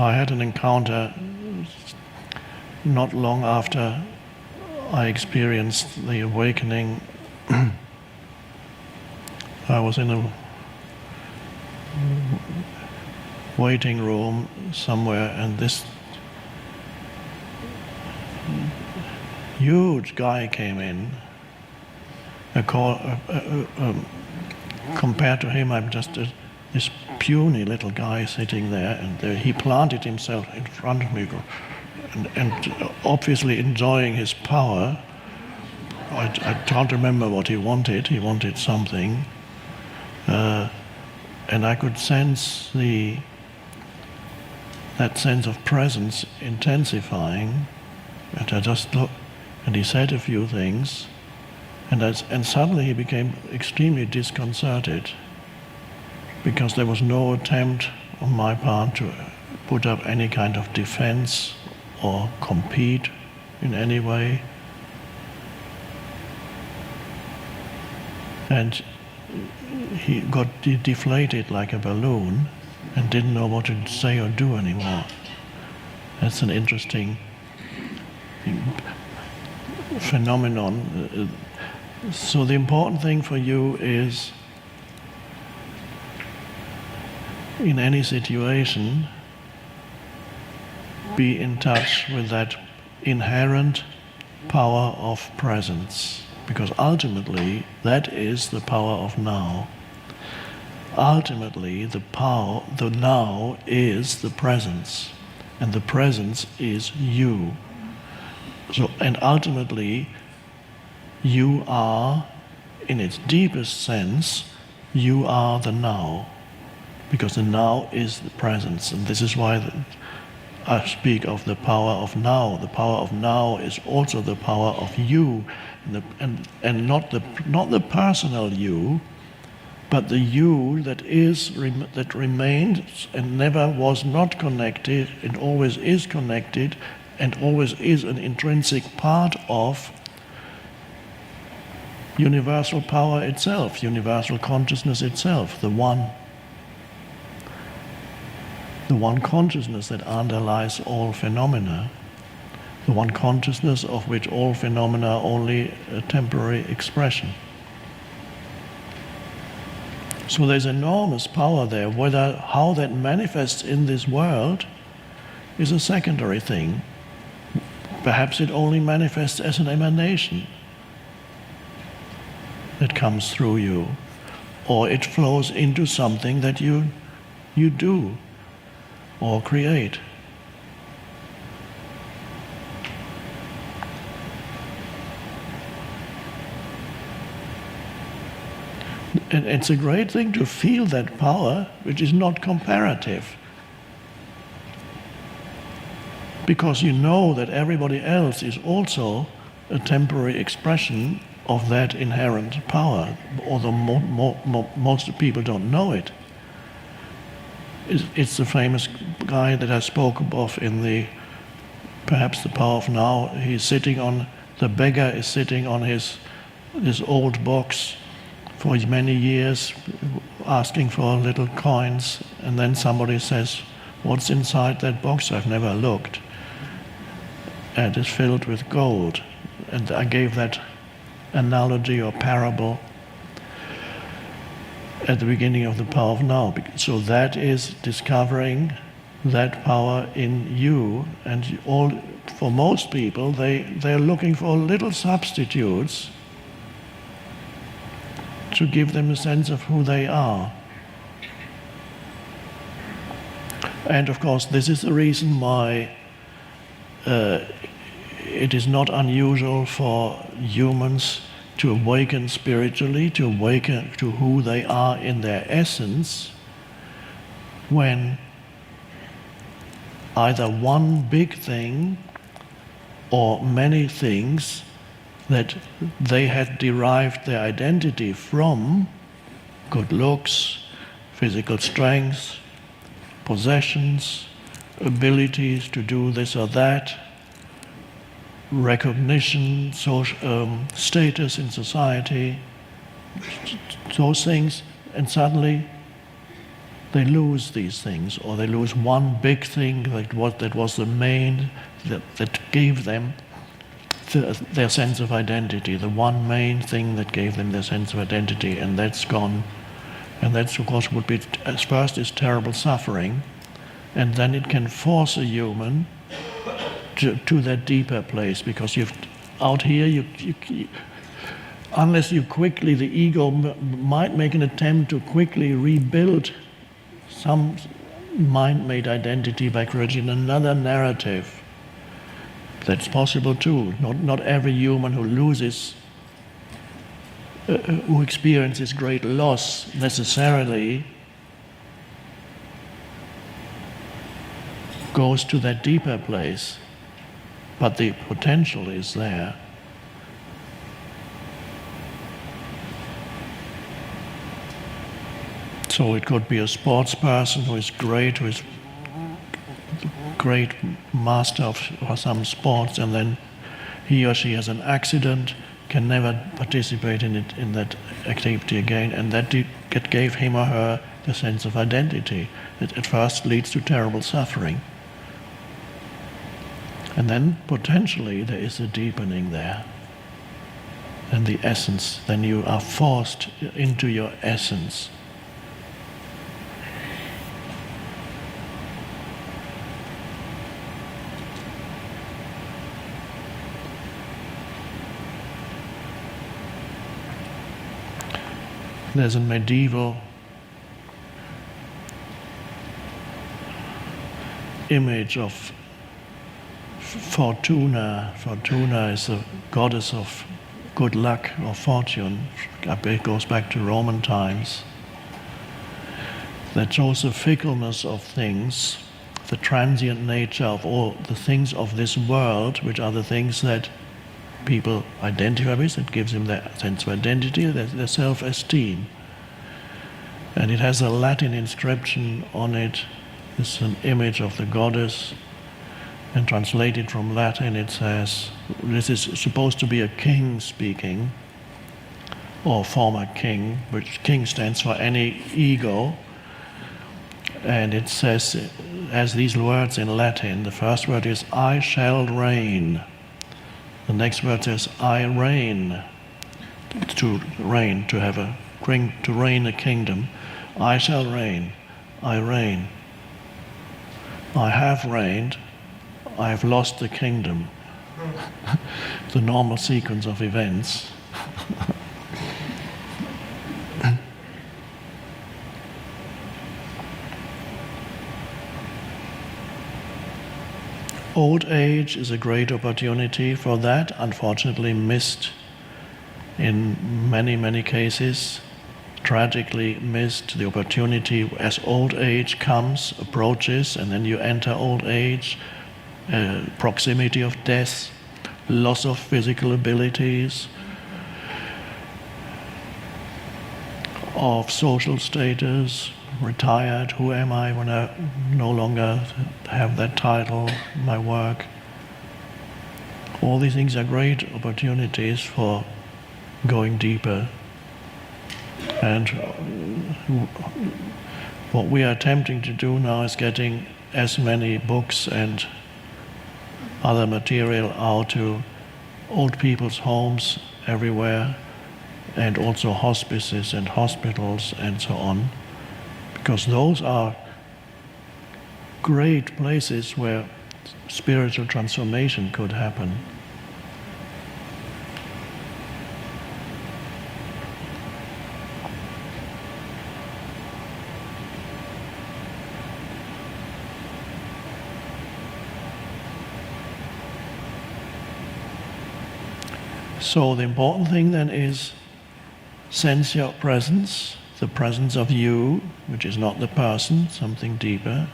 I had an encounter not long after I experienced the awakening. I was in a waiting room somewhere, and this huge guy came in. Compared to him, I'm just this puny little guy sitting there, and he planted himself in front of me, and obviously enjoying his power. I can't remember what he wanted. He wanted something, and I could sense that sense of presence intensifying. And I just looked, and he said a few things, and suddenly he became extremely disconcerted, because there was no attempt on my part to put up any kind of defense or compete in any way. And he got deflated like a balloon and didn't know what to say or do anymore. That's an interesting phenomenon. So the important thing for you is, in any situation, be in touch with that inherent power of presence, because ultimately that is the power of now. Ultimately, the now is the presence, and the presence is you. So, and ultimately, you are, in its deepest sense, you are the now, because the now is the presence, and this is why I speak of the power of now. The power of now is also the power of you, and not the personal you, but the you that remains and never was not connected, and always is connected, and always is an intrinsic part of universal power itself, universal consciousness itself, the one consciousness that underlies all phenomena, the one consciousness of which all phenomena are only a temporary expression. So there's enormous power there. How that manifests in this world is a secondary thing. Perhaps it only manifests as an emanation that comes through you, or it flows into something that you do or create. And it's a great thing to feel that power, which is not comparative, because you know that everybody else is also a temporary expression of that inherent power, although most people don't know it. It's the famous guy that I spoke of in perhaps the power of now. The beggar is sitting on this old box for many years, asking for little coins, and then somebody says, "What's inside that box? I've never looked." And it's filled with gold. And I gave that analogy or parable at the beginning of the power of now. So that is discovering that power in you, and for most people, they're looking for little substitutes to give them a sense of who they are. And of course, this is the reason why it is not unusual for humans to awaken spiritually, to awaken to who they are in their essence, when either one big thing or many things that they had derived their identity from, good looks, physical strength, possessions, abilities to do this or that, recognition, social status in society, those things, and suddenly they lose these things, or they lose one big thing that was the main, that gave them their sense of identity, the one main thing that gave them their sense of identity, and that's gone. And that's, of course, would be, at first, is terrible suffering, and then it can force a human to that deeper place, because out here, unless you quickly, the ego might make an attempt to quickly rebuild some mind-made identity by creating another narrative. That's possible too. Not every human who loses, who experiences great loss necessarily goes to that deeper place, but the potential is there. So it could be a sports person who is great, who is great master of some sports, and then he or she has an accident, can never participate in that activity again, and that gave him or her the sense of identity. It at first leads to terrible suffering. And then potentially there is a deepening there. And the essence, then you are forced into your essence. There's a medieval image of Fortuna. Fortuna is the goddess of good luck or fortune. It goes back to Roman times. That shows the fickleness of things, the transient nature of all the things of this world, which are the things that people identify with. It gives them their sense of identity, their self-esteem. And it has a Latin inscription on it. It's an image of the goddess, and translated from Latin it says, this is supposed to be a king speaking, or former king, which king stands for any ego. And it says, has these words in Latin. The first word is, I shall reign. The next word says, I reign. To reign, to reign a kingdom. I shall reign. I reign. I have reigned. I have lost the kingdom. The normal sequence of events. Old age is a great opportunity for that, unfortunately missed in many, many cases, tragically missed the opportunity as old age comes, approaches, and then you enter old age, proximity of death, loss of physical abilities, of social status, retired, who am I when I no longer have that title, my work. All these things are great opportunities for going deeper. And what we are attempting to do now is getting as many books and other material out to old people's homes everywhere, and also hospices and hospitals and so on. Because those are great places where spiritual transformation could happen. So the important thing then is sense your presence, the presence of you, which is not the person, something deeper.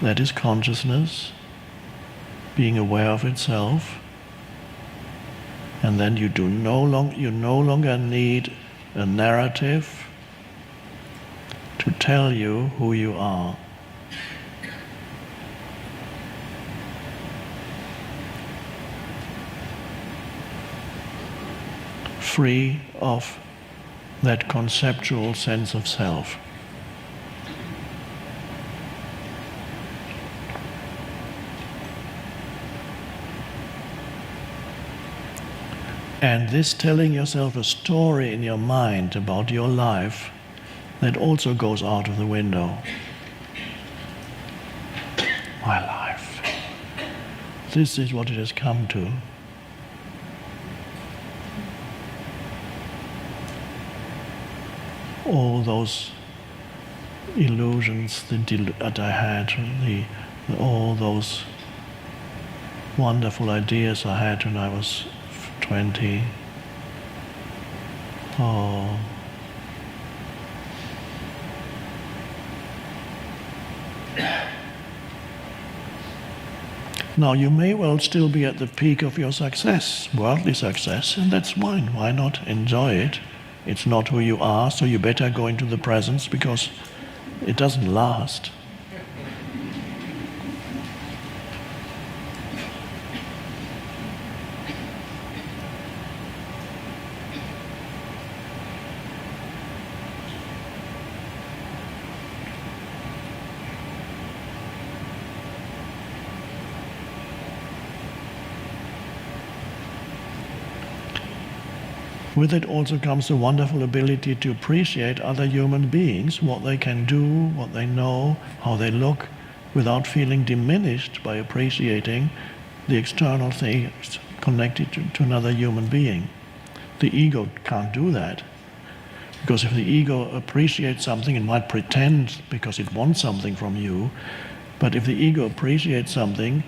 That is consciousness, being aware of itself. And then you no longer need a narrative to tell you who you are. Free of that conceptual sense of self. And this telling yourself a story in your mind about your life, that also goes out of the window. My life. This is what it has come to. All those illusions that I had, all those wonderful ideas I had when I was 20. Oh. Now you may well still be at the peak of your success, worldly success, and that's fine. Why not enjoy it? It's not who you are, so you better go into the presence because it doesn't last. With it also comes the wonderful ability to appreciate other human beings, what they can do, what they know, how they look, without feeling diminished by appreciating the external things connected to another human being. The ego can't do that. Because if the ego appreciates something, it might pretend because it wants something from you, but if the ego appreciates something,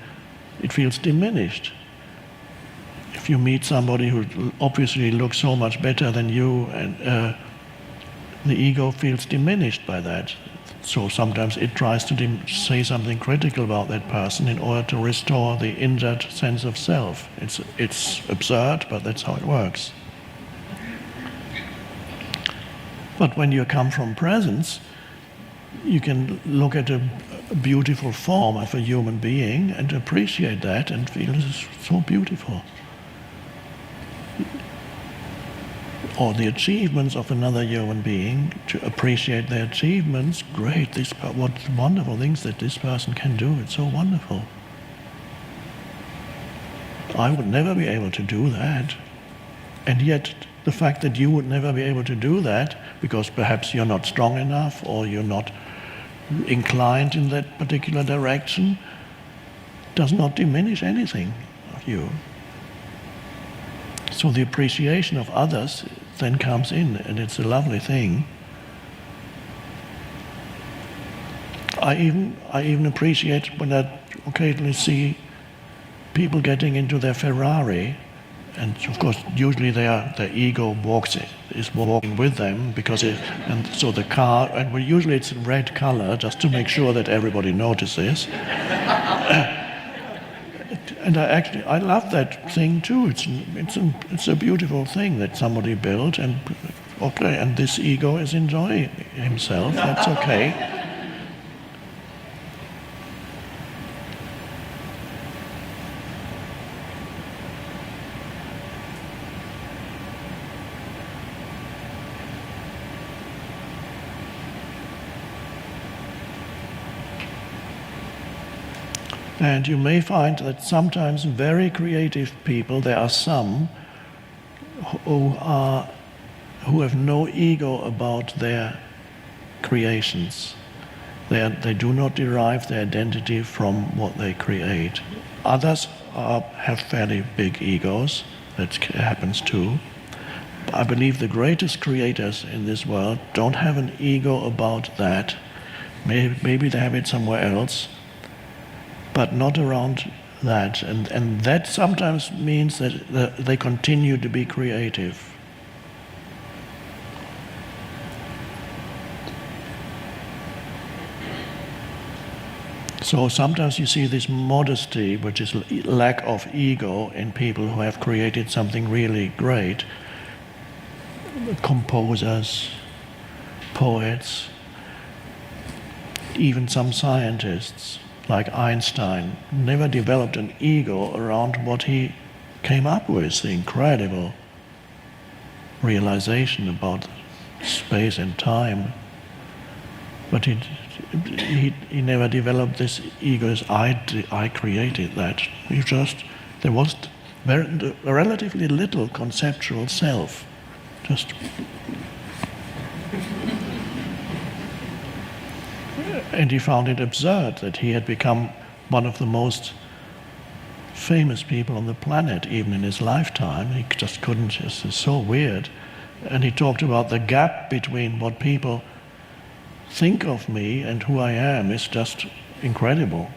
it feels diminished. If you meet somebody who obviously looks so much better than you, and the ego feels diminished by that. So sometimes it tries to say something critical about that person in order to restore the injured sense of self. It's absurd, but that's how it works. But when you come from presence, you can look at a beautiful form of a human being and appreciate that and feel it's so beautiful. Or the achievements of another human being, to appreciate their achievements. Great, what wonderful things that this person can do, it's so wonderful. I would never be able to do that. And yet, the fact that you would never be able to do that, because perhaps you're not strong enough or you're not inclined in that particular direction, does not diminish anything of you. So the appreciation of others then comes in, and it's a lovely thing. I even appreciate when I occasionally see people getting into their Ferrari, and of course usually their ego is walking with them, and so the car, and usually it's red color just to make sure that everybody notices. And I love that thing too. It's a beautiful thing that somebody built, and okay, and this ego is enjoying himself. That's okay. And you may find that sometimes very creative people, there are some who have no ego about their creations. They do not derive their identity from what they create. Others have fairly big egos, that happens too. I believe the greatest creators in this world don't have an ego about that. Maybe they have it somewhere else, but not around that. And that sometimes means that they continue to be creative. So sometimes you see this modesty, which is lack of ego in people who have created something really great. Composers, poets, even some scientists, like Einstein, never developed an ego around what he came up with, the incredible realization about space and time. But he never developed this ego as I created that. There was relatively little conceptual self. And he found it absurd that he had become one of the most famous people on the planet, even in his lifetime. He just couldn't, it's so weird. And he talked about the gap between what people think of me and who I am is just incredible.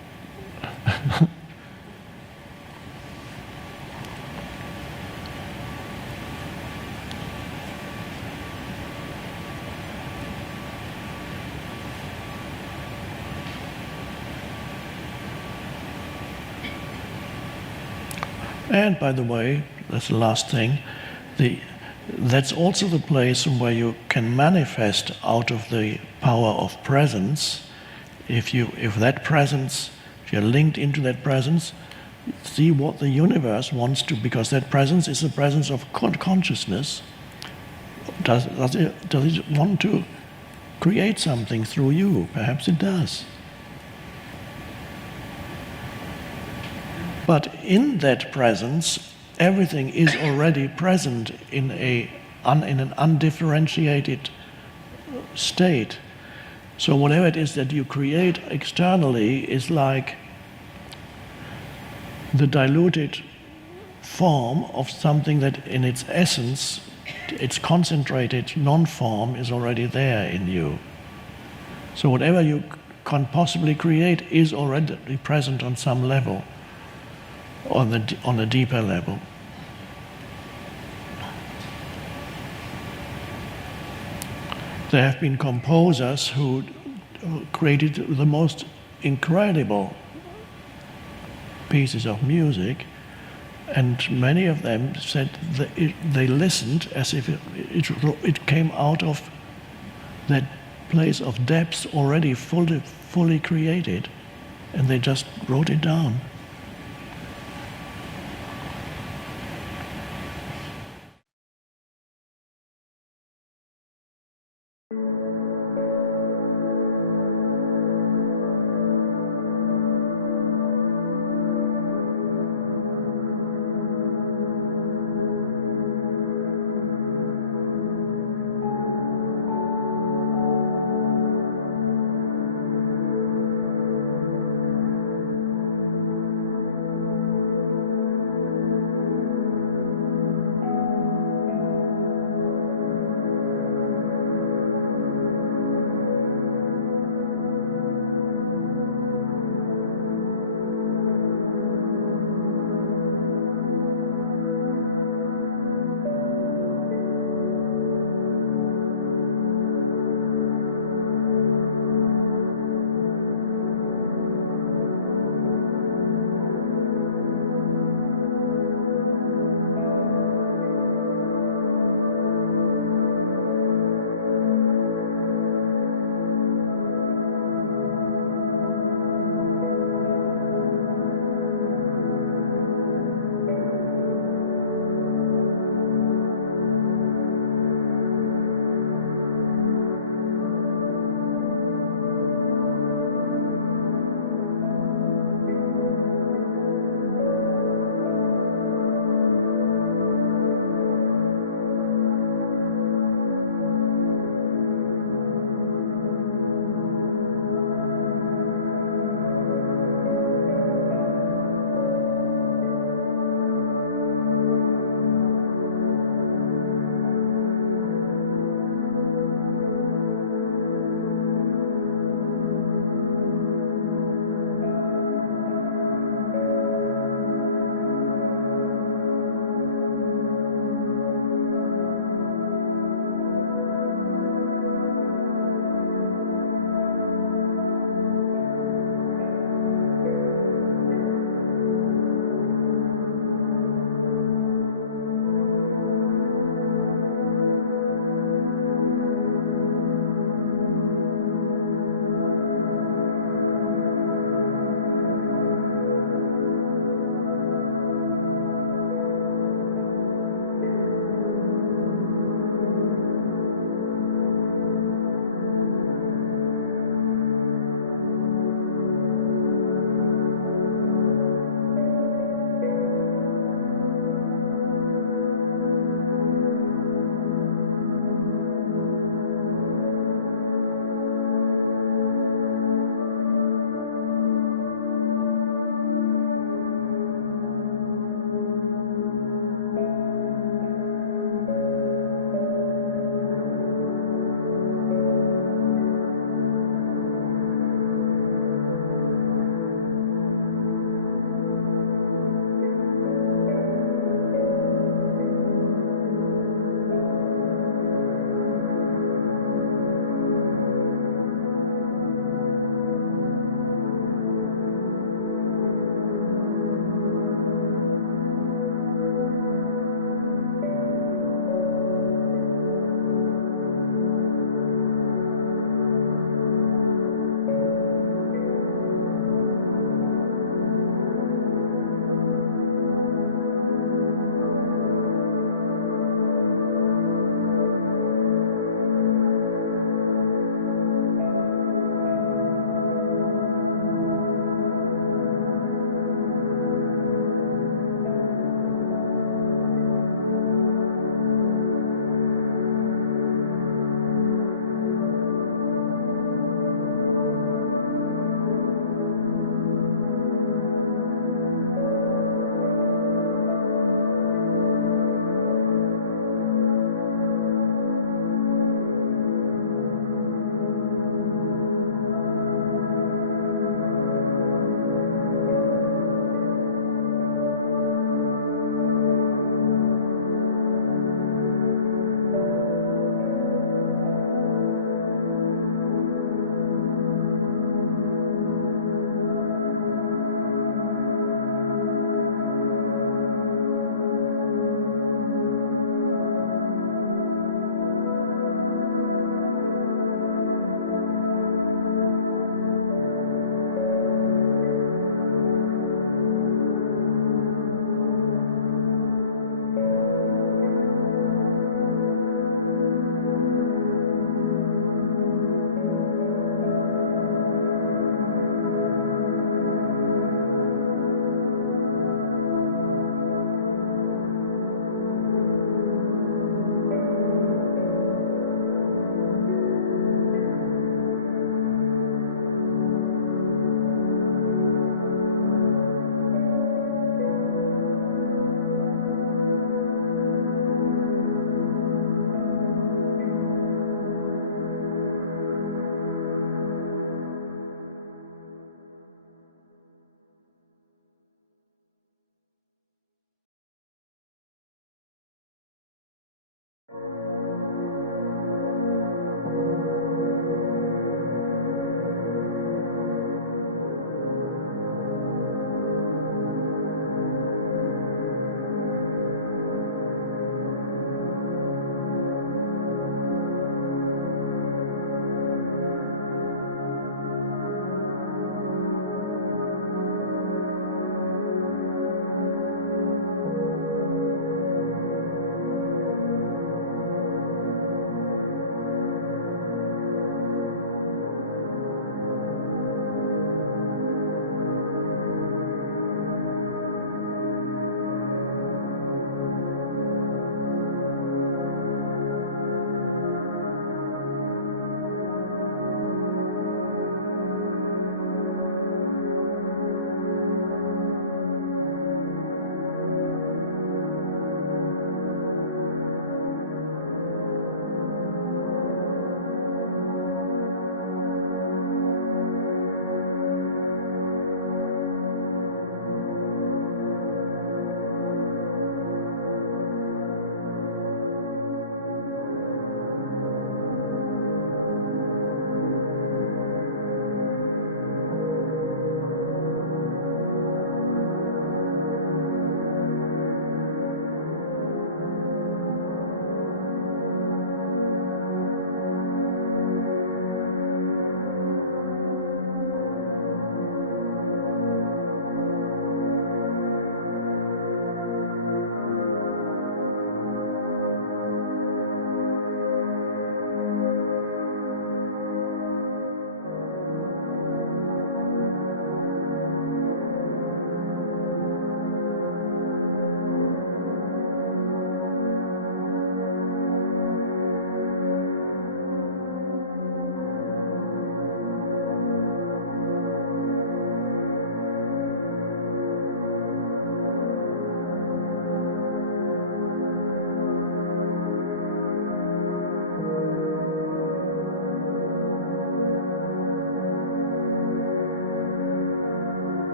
And by the way, that's the last thing, that's also the place where you can manifest out of the power of presence. If that presence, if you're linked into that presence, see what the universe wants to, because that presence is the presence of consciousness. Does it want to create something through you? Perhaps it does. But in that presence, everything is already present in an undifferentiated state. So whatever it is that you create externally is like the diluted form of something that in its essence, its concentrated non-form is already there in you. So whatever you can possibly create is already present on some level, on a deeper level. There have been composers who created the most incredible pieces of music, and many of them said that they listened as if it came out of that place of depth already fully created, and they just wrote it down.